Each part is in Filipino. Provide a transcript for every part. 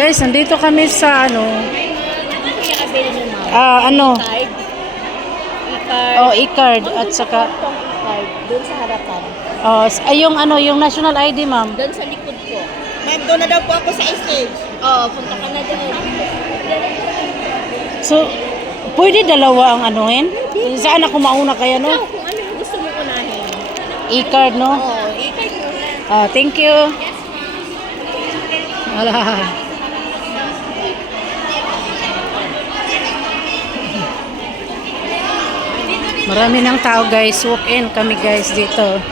Guys, nandito kami sa ano? E-card. Oh, e-card at saka E-card. Doon sa harapan. yung national ID, ma'am. Doon sa likod ko. Ma'am, doon na daw po ako sa stage. Punta ka na doon. So, pwede dalawa ang anuhin? Saan ako mauna kaya, Ikaw, no? kung ano yung gusto mo unahin. E-card, no? E-card mo na. Thank you. Wala. Marami ng tao, guys. Walk in kami, guys, dito.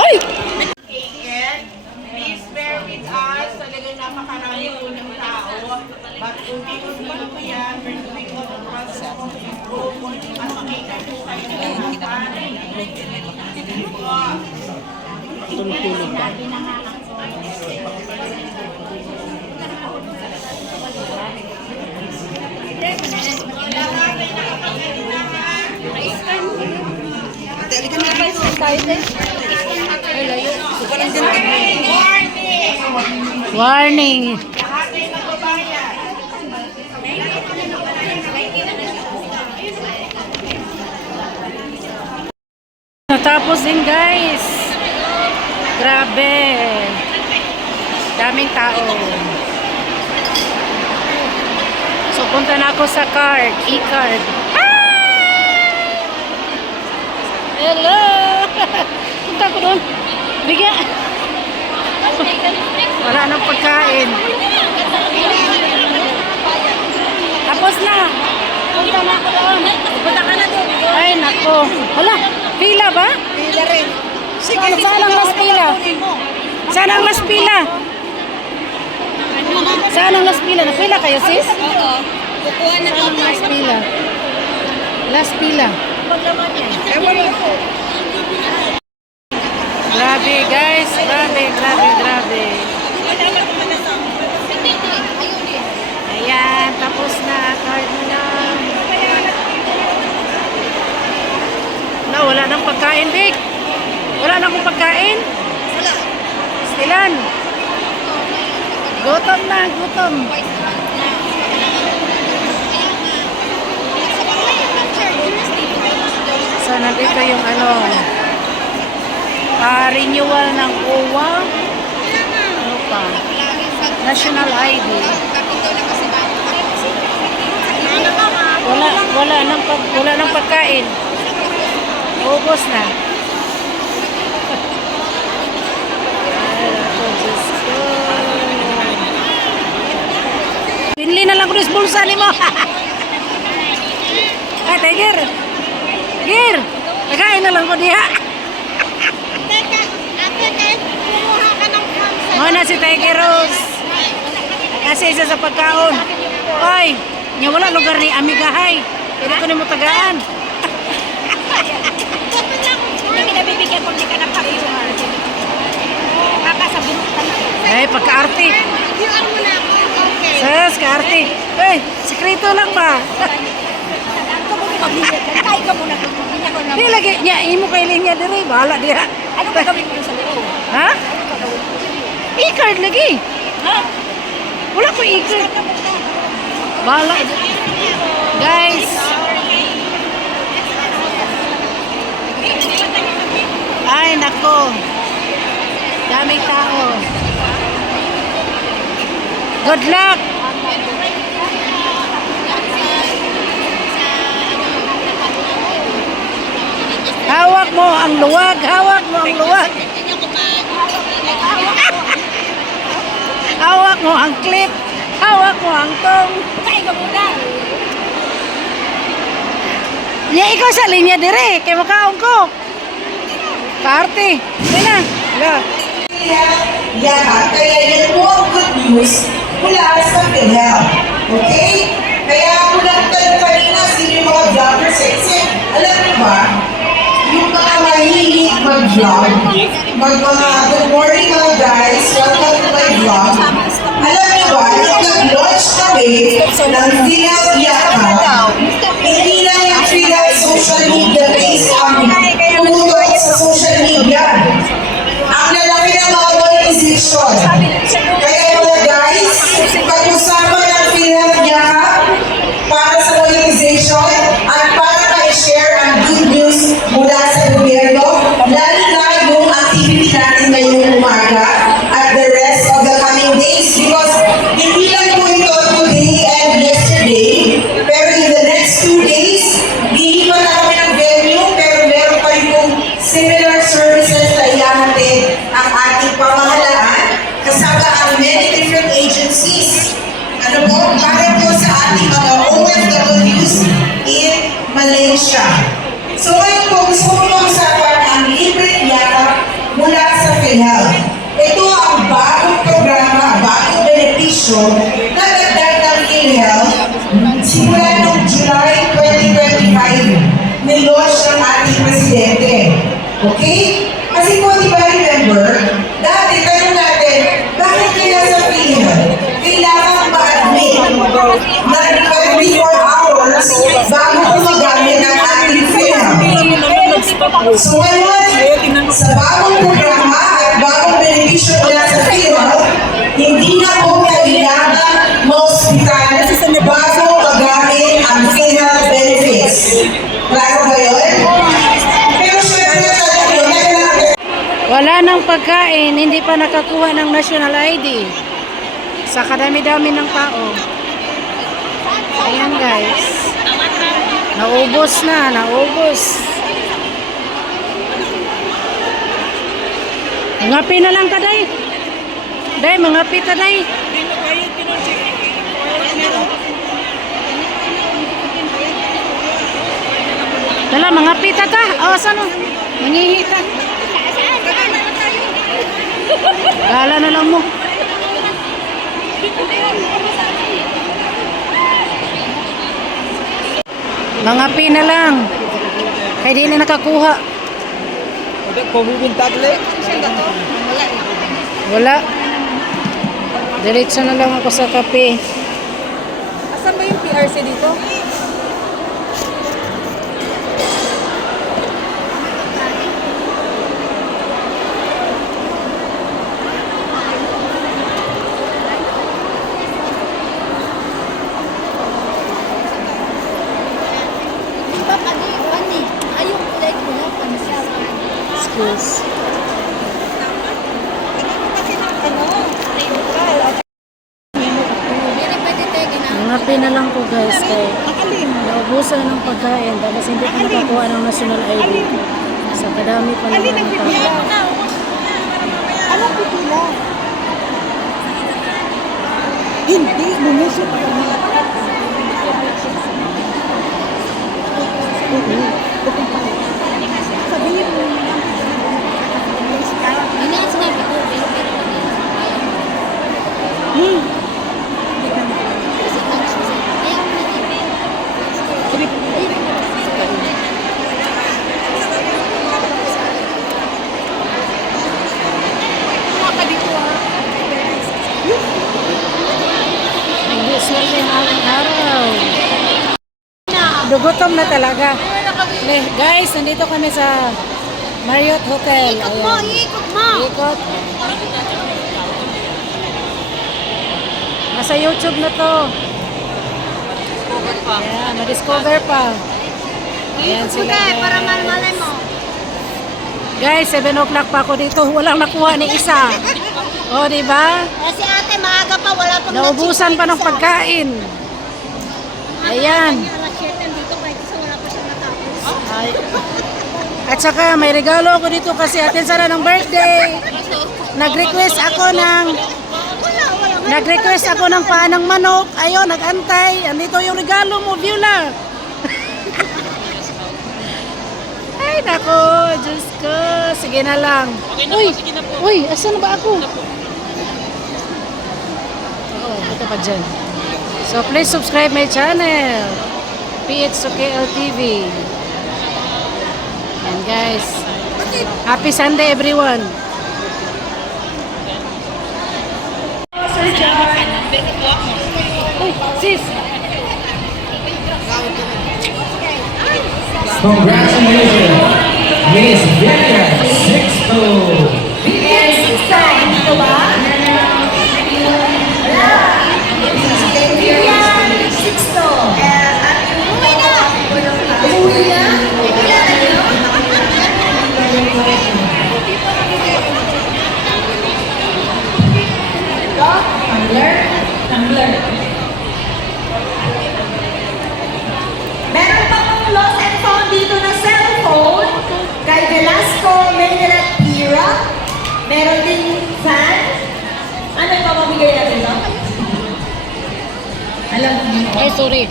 Ay! And please bear with us. Talagang napakarami po ng tao. But kung di ko naman po yan, we're doing all the process of improvement. At makita po kayo ng harapan. Tulog-tulog ba? Warning! Natapos din, guys. Grabe. Daming tao. So, punta na ako sa card. E-card. Hello! Punta ko doon. Bigyan. Wala nang pagkain. Tapos na. Punta na ako doon. Punta ka na doon. Ay, nako. Hala, pila ba? Pila rin. Saan ang mas pila? Saan ang mas pila? Saan ang last pila? Napila kayo, sis? Oo. Kukuha na Saan ang last pila? Last pila. Grabe, guys. Grabe, grabe, grabe. Ayan, tapos na. Card mo na. Wala nang pagkain, Dick. Wala nang pagkain. Wala. Stilan. Gutom na, gutom. So, nandito yung renewal ng OWA. Ano pa? National ID. Wala nang pagkain. Ubos na. Ay, ako, Diyos ko. Pinili na lang ko ng bulsa ni mo. Ay, Tiger. Gir. Nakain na lang ko diha. Mana si Tiger Rose. Kasi isa sa pagkaon. Oy, nya wala lugar ni Amigahay. Pwede ko ni mo tagaan. Hindi na bibigyan kung di ka nakakayuhan. Kakasabot ka na. Ay, pagka-arte. Yung mo na ako. Okay. Sas, ka-arte. Ay, sekreto lang ba? Kaya ka muna doon. Di lagi, nya, imo kay linya diri. Bahala diha. Ano ka gawin mo sa loob? Ha? E-card lagi. Ha? Wala ko e-card. Bahala. Guys. Ay, nako. Daming tao. Good luck. Hawak mo ang luwag. Hawak mo ang luwag. Hawak mo ang clip. Hawak mo ang tong. Kaya ka muna. Nya ikaw sa linya dire. Kaya makaon ko. Kaarte. Hindi na. Yeah. Yan, kaya yan po ang good news mula sa PhilHealth. Okay? Kaya kung nagtanong kanina sino yung mga vloggers kasi alam niyo ba, yung mga mahilig mag-vlog, mga good morning mga guys, welcome to my vlog. Alam niyo ba, nung nag-launch kami ng PhilHealth Yaka, hindi lang yung PhilHealth social media base ang tumutok sa social media. Ang lalaki ng mga monetization. siya. So ngayon po, gusto ko pag-usapan ang libreng yakap mula sa PhilHealth. Ito ang bagong programa, bagong benepisyo na dagdag ng PhilHealth simula noong July 2025, nilaunch ng ating presidente. Okay? Kasi po, di ba remember, dati tanong natin, bakit kaya sa PhilHealth kailangan ma-admit na 24 hours bago gumagamit ang ating PhilHealth? So ngayon, sa bagong programa at bagong benepisyo mula sa PhilHealth, hindi na po kailangan ma-hospital bago magamit ang PhilHealth benefits. Klaro ba yun? Pero syempre na talaga yun, Wala nang pagkain, hindi pa nakakuha ng national ID. Sa kadami-dami ng tao. Ayan guys. Naubos na, naubos. Mangapi na lang ka, day. Day, mangapi ka, day. Dala, mangapi ta ta. O, saan o? Mangihi ta. Gala na lang mo. Mangapi na lang. Kaya di na nakakuha. Wala. Diretso na lang ako sa kape. Asan ba yung PRC dito? Excuse. Mangapi na lang po guys. Kaya naubusan ng pagkain. Tapos hindi pa nakakuha ng national ID. Sa kadami pa naman ng tao. Anong pipila? Hindi, lumusot kami. Sabihin mo. Hindi swerte ang araw-araw. Dugutom na talaga. Guys, nandito kami sa Marriott Hotel. Ayan. Ikot. Nasa YouTube na to. Ayan, na-discover pa. Ayan sila guys. Guys, 7 o'clock pa ako dito. Walang nakuha ni isa. O, diba? Kasi ate, maaga pa, wala pang Naubusan pa ng pagkain. Ayan. dito kahit isa wala pa siya natapos. Ay. At saka may regalo ako dito kasi atin sana ng birthday. Nag-request ako ng paanang manok. Ayun, nag-antay. Andito yung regalo mo, Viola. Ay, nako, Diyos ko. Sige na lang. Uy, asan na ba ako? Oo, ito pa dyan. So, please subscribe my channel. PH2KL TV. And guys, happy Sunday everyone. Uy, sis. Congratulations, Miss Vivian Sixto. Yes, isa. Dito ba? Vivian Sixto. Uwi na. Uwi na? Meron pa pong lost and found dito na cellphone kay Velasco Mendelet Pira. Meron din fan. Ano yung mamamigay natin, no? Alam mo niyo. Ay, sorry.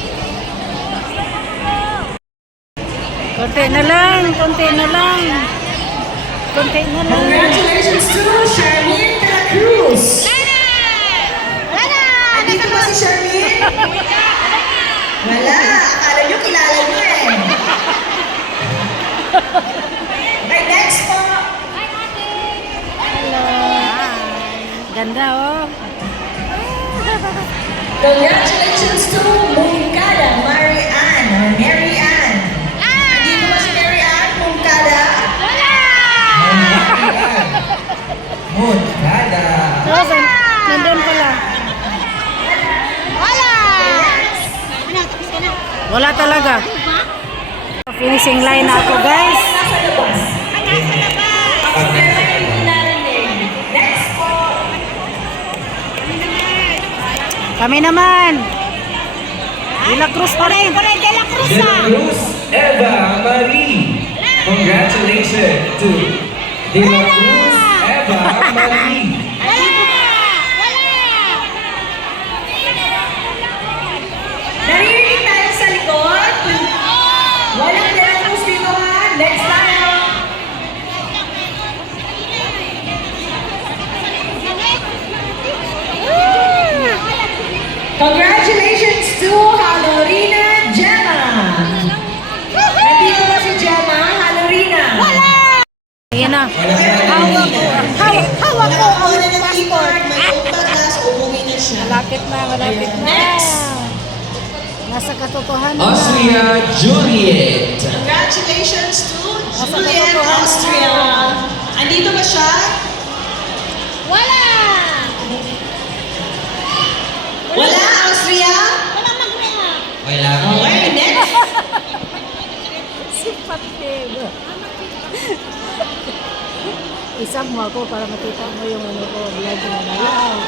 Konti na lang, konti na lang. Konti na lang. Congratulations to Charlene de la Cruz. Wala na! Andito ba si Charlene? Wala. Akala nyo kilala nyo eh. Okay, next po. Hello. Ganda oh. Congratulations to Mungkada Marianne or Mary Ann. Andito ba si Mary Ann Mungkada? Moncada. Oh, nandun pala. Wala! Ano, tapos ka na? Wala talaga. Finishing line na ako guys. Nasa labas. Ako pero hindi narinig. Next po. Kami naman. De la Cruz pa rin. De la Cruz De la Cruz Eva Marie. Congratulations to De la Cruz Eva Marie. Naririnig tayo sa likod. Walang direct dito ha. Next tayo. Congratulations to Halorina Gemma. Nandito ba si Gemma? Halorina. Ayan na. Hawak ko ang passport. May utak na sa ubungin na siya. Malapit na, malapit na. Next. Nasa katotohanan na. Austria Juliet. Congratulations to Nasa Juliet katotohanan Austria. na. Andito ba siya? Wala! Wala, Austria? Wala mag-react. Wala. Okay, next. Sipat babe. Isang mo ako para makita mo yung ano ko, vlog na live.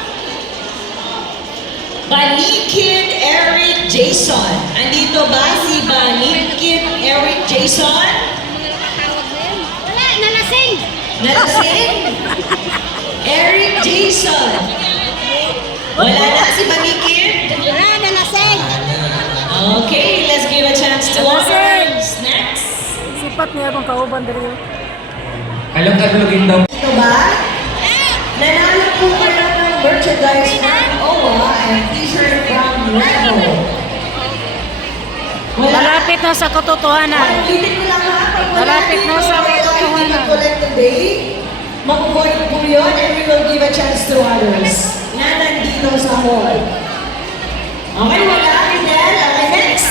Banikin Eric Jason. Andito ba si Banikin Eric Jason? Wala, nalasing! Nalasing? Eric Jason. Wala na si Banikin? Wala, nalasing! Okay, let's give a chance to others. Next. Sipat niya akong kauban dali. Alam ka login daw. Ito ba? Nanalo po kayo ng merchandise from OWA and t-shirt from Revo. Wala. Malapit na sa katotohanan. Ulitin ko lang ha. Pag wala Malapit na dito, sa kayo ay katotohanan. hindi mag-collect today, mag-void po yun and we will give a chance to others na nandito sa hall. Okay, wala. Fidel. Okay, next.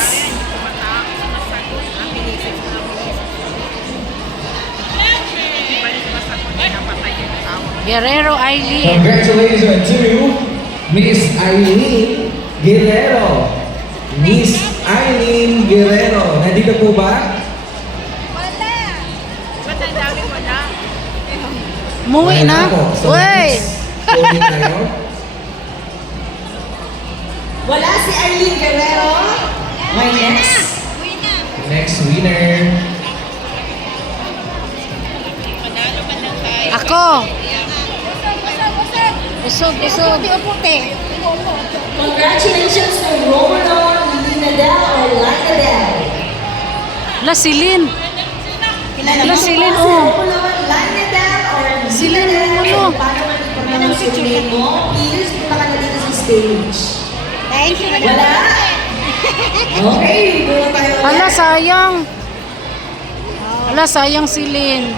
Guerrero Eileen. Congratulations to Miss Eileen Guerrero. Miss Eileen Guerrero. Nandito po ba? Muwi na. po. So, Uy! ulit tayo. Wala si Eileen Guerrero. Okay, next. Next winner. Ako. Usog, usog. Puti-puti. Congratulations to Romano Linadel or Linadel. La Silin. La Silin, Si oh. Romano Linadel or Silin, Linadel. ano? Paano man i-pronounce yung name mo? Please, punta ka na dito sa stage. Thank you. Wala? Okay, muna tayo. Ala, sayang. Ala, sayang Silin.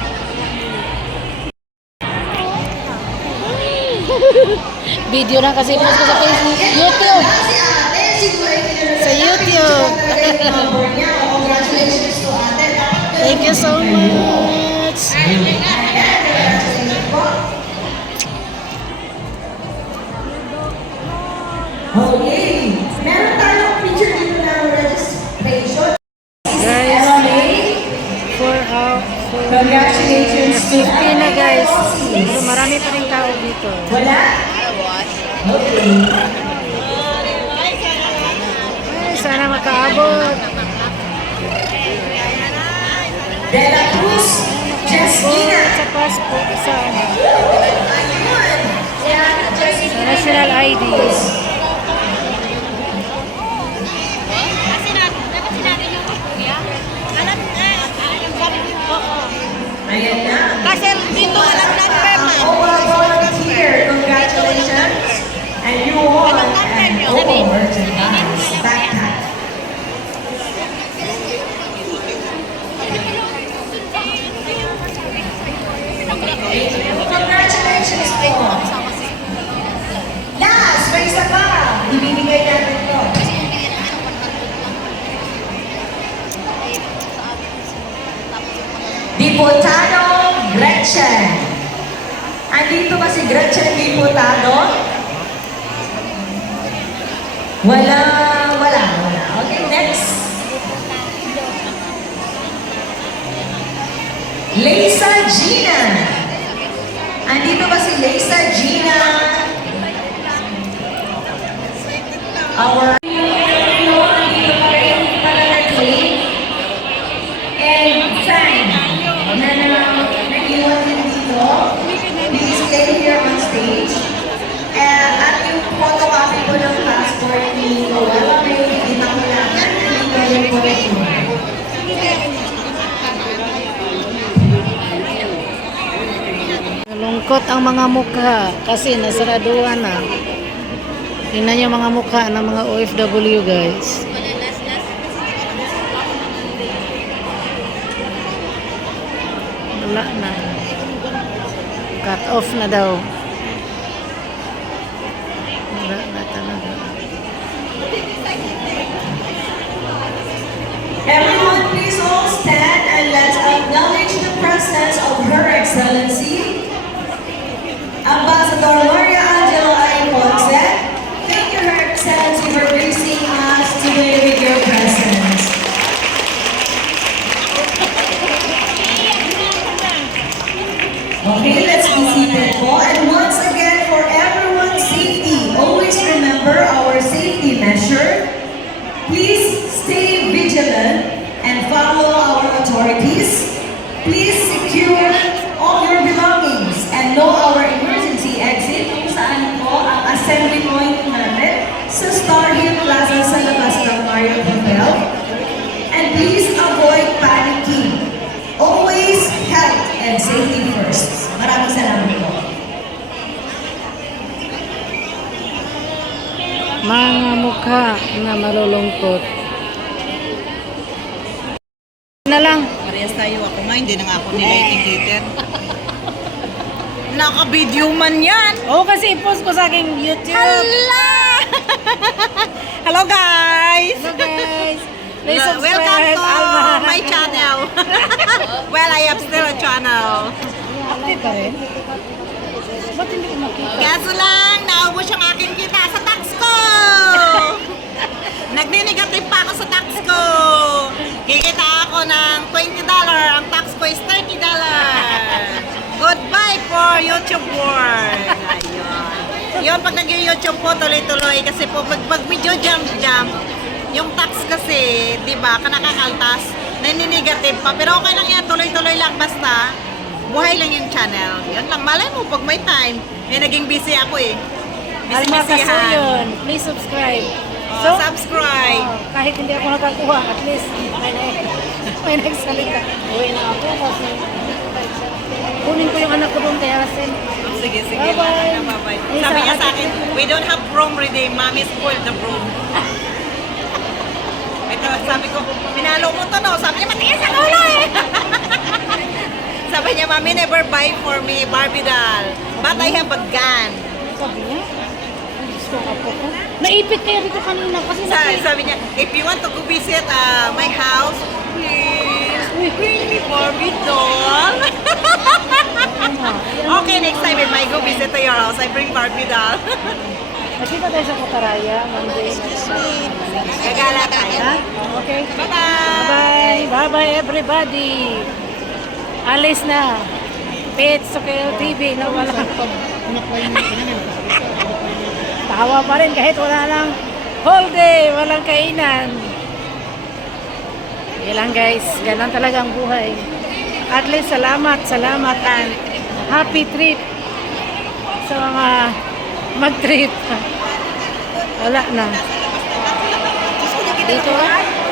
Video na kasi post ko sa Facebook. YouTube. Si ate, siguro ay tinanong Sa YouTube. Congratulations to ate. Thank you so much. Okay. Meron tayong picture dito ng registration. Guys, LMA. for Congratulations to 50 na guys. LMA. Pero marami pa rin tao dito. Wala? Okay. Ay, sana makaabot. De la Cruz, Jessina. Sa passport, sana. Ayun. Yan, Sa Jessina. national ID. Kasi dapat sinabi niyo kuya. Alam Ayan na. Kasi dito walang non-permanent. Overall volunteer, congratulations. And you won an Oppo merchandise backpack. Congratulations po. Last, may isa pa. Ibibigay natin to. Diputado Gretchen. Andito ba si Gretchen Diputado? Wala. Okay, next. Lisa Gina. Andito ba si Lisa Gina? Our andito pa rin para nag-claim. And Fan, na nag-iwan din dito. Please stay here on stage. At yung photocopy ko ng passport ni Noel, may ipakulakan. Dito yung po rin. Nalungkot ang mga mukha kasi nasaraduhan na. Tingnan niyo mga mukha ng mga OFW, guys. Wala na. Cut off na daw. Wala na talaga. Everyone, please all stand and let's acknowledge the presence of Her Excellency, Ambassador Maria Angela A. Ponce. Thank you, Her Excellency, for gracing us today with your presence. Okay, let's be seated po. And once again, for everyone's safety, always remember our safety measure. Please stay vigilant and follow our authorities. Please secure all your belongings and know our emergency exit kung saan po ang assembly point namin sa Star Hill Plaza sa labas ng Marriott Hotel. And please avoid panicking. Always health and safety first. Maraming salamat po. Mga mukha na malulungkot. Na lang. Parehas tayo. Ako nga, hindi na nga ako nila Naka-video man yan. Oo, kasi i-post ko sa aking YouTube. Hala! Hello guys! Hello, guys. Please subscribe. Welcome to Alma. my channel. Well, I have still a channel. Active ka rin? Ba't hindi ko makita? Kaso lang, naubos yung aking kita sa tax ko. Nagni-negative pa ako sa tax ko. Kikita ako ng $20. Ang tax ko is $30. Goodbye for YouTube world. Ayun. Yun, pag nag-YouTube po, tuloy-tuloy. Kasi po, pag video jump, yung tax kasi, di ba, kanakakaltas, nani-negative pa. Pero okay lang yan, tuloy-tuloy lang. Basta, buhay lang yung channel. Yan lang. Malay mo, pag may time, naging busy ako eh. Alma Busy-busyhan. Kasuyon. Please subscribe. Subscribe. Kahit hindi ako nakakuha, at least may nagsalita. Uwi na ako kasi kunin ko yung anak ko doon kay Hasen. Sige, sige. Bye-bye. Bye-bye. Lisa, Sabi niya sa ate, akin, we don't have prom redeem. Mommy spoiled the prom. Ito, sabi ko, pinalo mo to, no? Sabi niya, matigas ang ulo eh. Sabi niya, Mommy, never buy for me Barbie doll. But I have a gun. Sabi niya, ang gusto ka po ko. Naipit kayo dito kanina kasi Sabi niya, if you want to go visit my house, please, bring me Barbie doll. Okay, next time if I go visit to your house, I bring Barbie doll. Nakita tayo sa Kutaraya, Monday. Gagala tayo. Ha? Okay. Bye-bye. Bye. Bye-bye everybody. Alis na. Pets sa TV na wala. Tawa pa rin kahit wala lang whole day, walang kainan. Yan lang guys, ganun talaga ang buhay. At least salamat and happy trip sa mga mag-trip. Wala na. Dito ah.